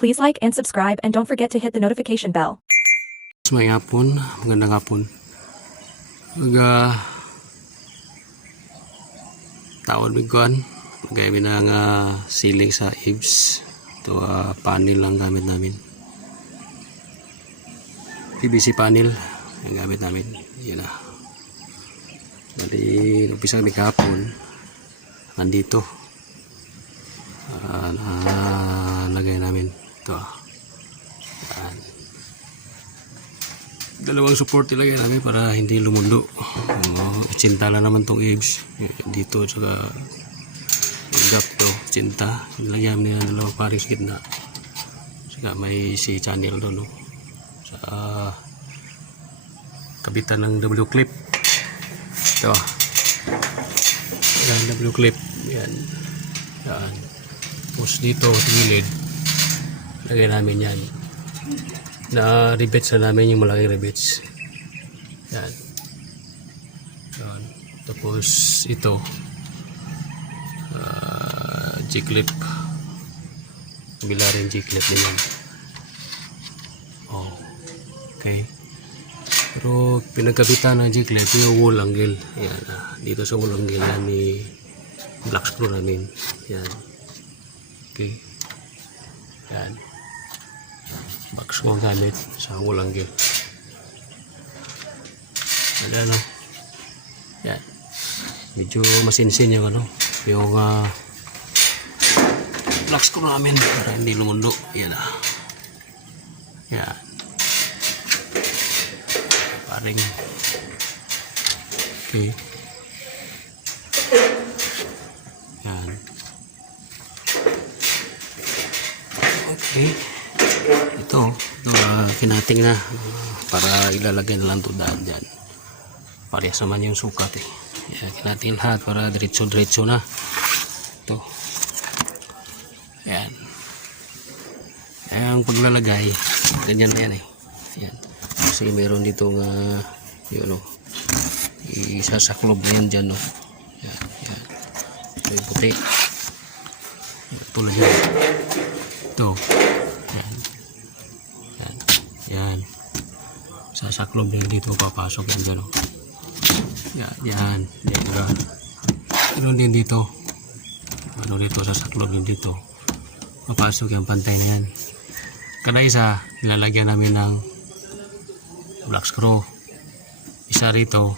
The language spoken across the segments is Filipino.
Please like and subscribe and don't forget to hit the notification bell. May hapon, magandang hapon. Tawad bigkuan, magay ng ceiling sa eaves. Ito panel lang gamit namin. PVC panel ang gamit namin. Yan na. Bali, umpisa kami kahapon. Nandito. Lagay namin. Ito. Yan. Dalawang support ilagay namin para hindi lumundo. Cinta lang naman tong eaves dito, saka gap to cinta, nilagyan nila dalawang pares gitna, saka may C channel doon, no? Sa kabitan ng W clip. Ito yan, W clip yan, yan. Tapos dito sa gilid lagay namin yan na rivets na namin, yung malaking rivets yan. Yan. Tapos ito G-clip, bila rin G-clip din yan. Okay, pero pinagkabitan ng G-clip yung wall angle yan, dito sa wall angle yan ni black screw namin yan. Okay, yan, black screw gamit sa wall angle. Ano, yan, medyo masinsin yung yung black screw namin para hindi lumundo. Yan yan, paring. Okay, yan. Okay, ito kinating na para ilalagay na lang to daan dyan. Parehas naman yung sukat yan, kinating lahat para diretso na ito. Yan, ang paglalagay ganyan na yan yan, kasi meron dito yun isasaklob na yan dyan, no? Yan, yan. Ito yung puti tulad yan, ito yan, yan, yan. Sasaklob yan dito, papasok yan dyan, no? Yan, yan, diba? Meron din dito, dito sasaklob din dito, papasok yung pantay na yan. Kada isa ilalagyan namin ng black screw, isa rito,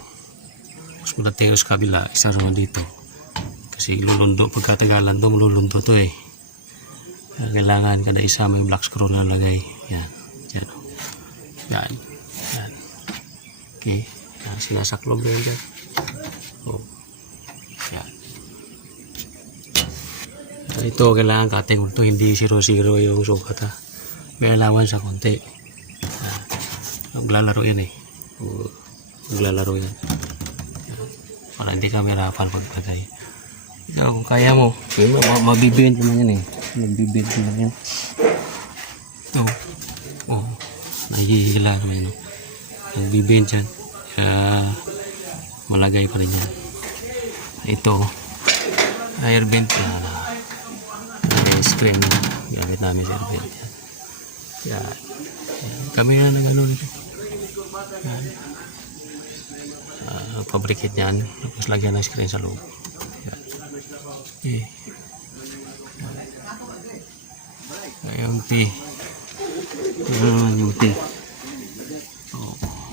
tapos pagdating sa kabila isa naman dito, kasi lulundo pagkatagalan to, malulundo to kailangan kada isa may black screw na lagay. Yan, yan, yan, yan. Okay, yan, sinasaklob yan dyan. Yan. Ito kailangan cutting to, hindi 0-0 yung sukat, may alawan sa konti. Maglalaro yan maglalaro yan para hindi ka mahirapan pagpatay. Kung kaya mo mabibend naman yan mabibend naman yan. Nahihila naman yan, magbibend yan, malagay pa rin yan. Ito air vent screen gamit namin sa air vent yan. Kami na nag-ano nito. Fabricate yan, tapos lagyan ng screen sa loob. Okay. Yung T. Yung T.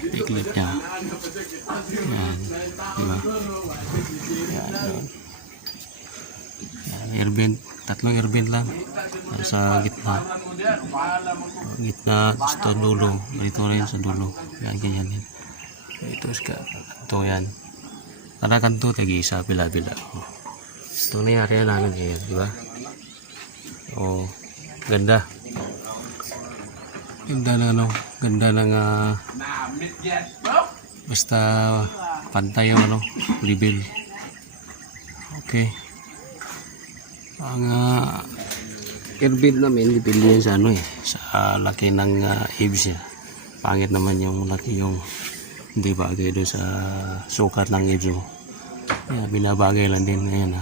T-clip niya. Yan. Diba? Yan. Yan. Air vent. Tatlong air vent lang. Sa gitna. Sa dulo. Dito rin sa dulo. Yan, ganyan yan. Ito yan. Kada kanto, tag-isa, bila-bila. Ito nangyari yan namin ngayon, di ba? Ganda. Ganda na ganda ng basta pantay yung reveal. Okay. Ang airbed namin, dipili yan sa sa laki ng eaves niya. Pangit naman yung laki yung hindi bagay doon sa sukat ng eaves. Yan, binabagay lang din ngayon.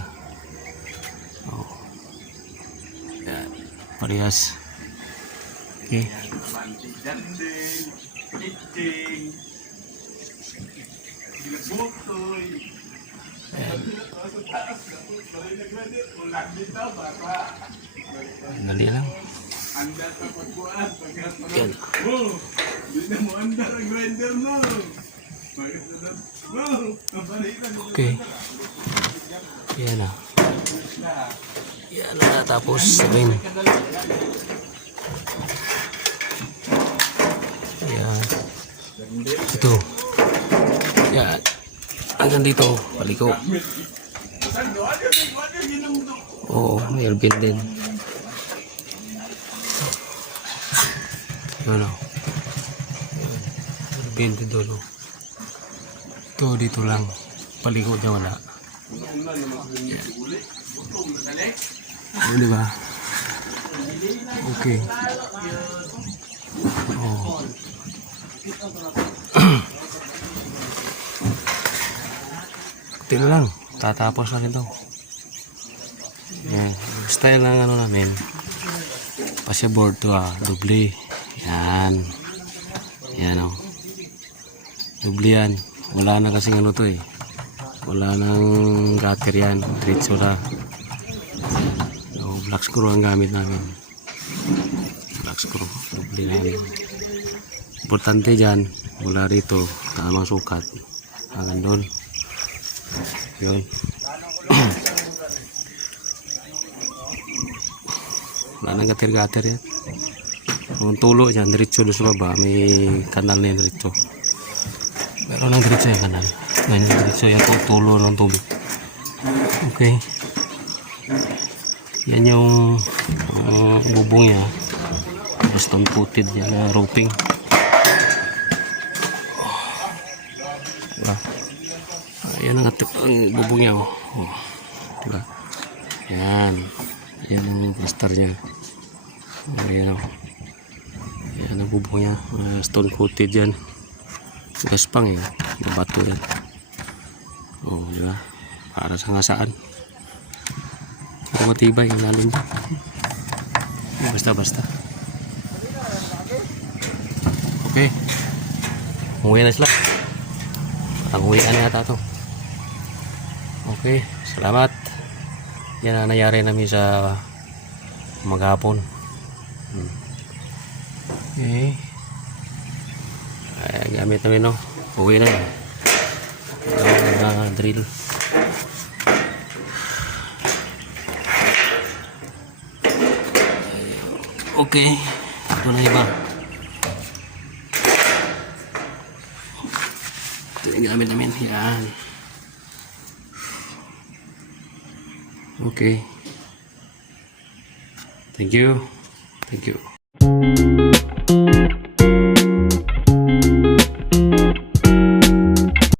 Yan. Parehas Okay. Ayan. Dali lang. Ayan. Okay. Yan na. Yan na. Tapos sabihin. Yan. Ito. Yan. Hanggang dito. Paliko. Oo. May albin din. Yan o. Albin din doon o. Ito dito lang. Paliko niya wala. Yan. Diba? Okay. Oh. Ito lang. Tatapos na ito. Yan. Style ng ano namin. Pasya board to doble. Yan. Yan o. Doble yan. Wala na kasing ano to eh. Wala nang gutter yan. Diretso na. So, black screw ang gamit namin. Black screw. Doble na yan. Importante dyan. Mula rito. Tamang sukat. Hanggang doon. Yun. Wala nang gater-gater yan. Kung tulo dyan. Diretso doon sa baba. May kanal na yan diretso. Meron ng diretso yung kanal. Ngayon diretso yung tulo ng tubig. Okay. Yan yung bubong niya. Stone coated yan na roping. Diba? Yan ang bubong niya. Oh. Diba? Yan. Yan ang plaster niya. Ayan o. Yan ang bubong niya. Stone coated yan. Gaspang eh. Bato yan. Oh, diba? Para sa ngasaan. Para matibay yung lalim dyan. Basta-basta. Okay. Umuwi na sila. Parang uwi na yata ito. Okay. Salamat. Yan ang nangyari namin sa maghapon. Okay. Ay, gamit namin no. Uwi na yun. Drill. Okay. Ito na iba. Ito yung gamit namin. Yan. Okay. Thank you. Thank you.